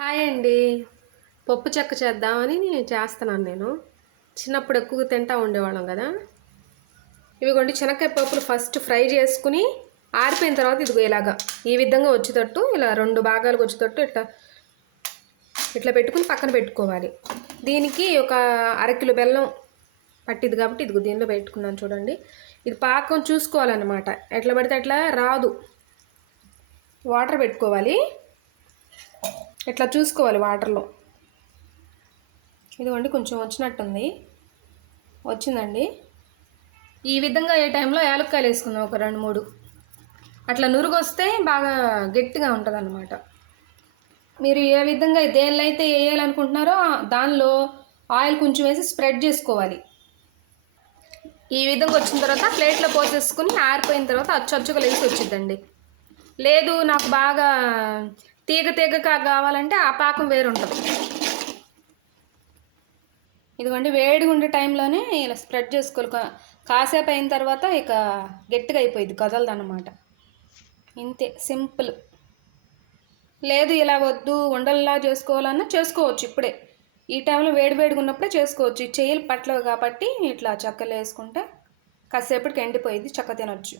Hi అండి. పప్పు చెక్క చేద్దామని చేస్తున్నాను నేను. చిన్నప్పుడు ఎక్కువగా తింటా ఉండేవాళ్ళం కదా. ఇవిగోండి శనక్కాయ పప్పులు ఫస్ట్ ఫ్రై చేసుకుని ఆరిపోయిన తర్వాత ఇదిగో ఇలాగా ఈ విధంగా వచ్చేటట్టు ఇలా 2 భాగాలకు వచ్చేటట్టు ఇట్లా ఇట్లా పెట్టుకుని పక్కన పెట్టుకోవాలి. దీనికి ఒక అరకిలో బెల్లం పట్టింది కాబట్టి ఇదిగో దీనిలో పెట్టుకున్నాను చూడండి. ఇది పాకం చూసుకోవాలన్నమాట. ఎట్లా పడితే అట్లా రాదు. వాటర్ పెట్టుకోవాలి. ఇట్లా చూసుకోవాలి వాటర్లో. ఇదిగోండి కొంచెం వచ్చినట్టుంది. వచ్చిందండి. ఈ విధంగా ఏ టైంలో యాలక్కాయలు వేసుకుందాం ఒక 2-3. అట్లా నురుగు వస్తే బాగా గట్టిగా ఉంటుంది అన్నమాట. మీరు ఏ విధంగా దేనిలో అయితే వేయాలనుకుంటున్నారో దానిలో ఆయిల్ కొంచెం వేసి స్ప్రెడ్ చేసుకోవాలి. ఈ విధంగా వచ్చిన తర్వాత ప్లేట్లో పోసేసుకుని ఆరిపోయిన తర్వాత అచ్చొచ్చుగా లేసి వచ్చిద్దండి. లేదు నాకు బాగా తీగగా కావాలంటే ఆ పాకం వేరుంటుంది. ఇదిగోండి వేడిగా ఉండే టైంలోనే ఇలా స్ప్రెడ్ చేసుకోవాలి. కాసేపు అయిన తర్వాత ఇక గట్టిగా అయిపోయింది, కదలదన్నమాట. ఇంతే, సింపుల్. లేదు ఇలా వద్దు ఉండల్లా చేసుకోవాలన్నా చేసుకోవచ్చు. ఇప్పుడే ఈ టైంలో వేడిగా ఉన్నప్పుడే చేసుకోవచ్చు. ఈ చెయ్యలు పట్లవు కాబట్టి ఇట్లా చెక్కలు వేసుకుంటే కాసేపటికి ఎండిపోయింది, చక్క తినొచ్చు.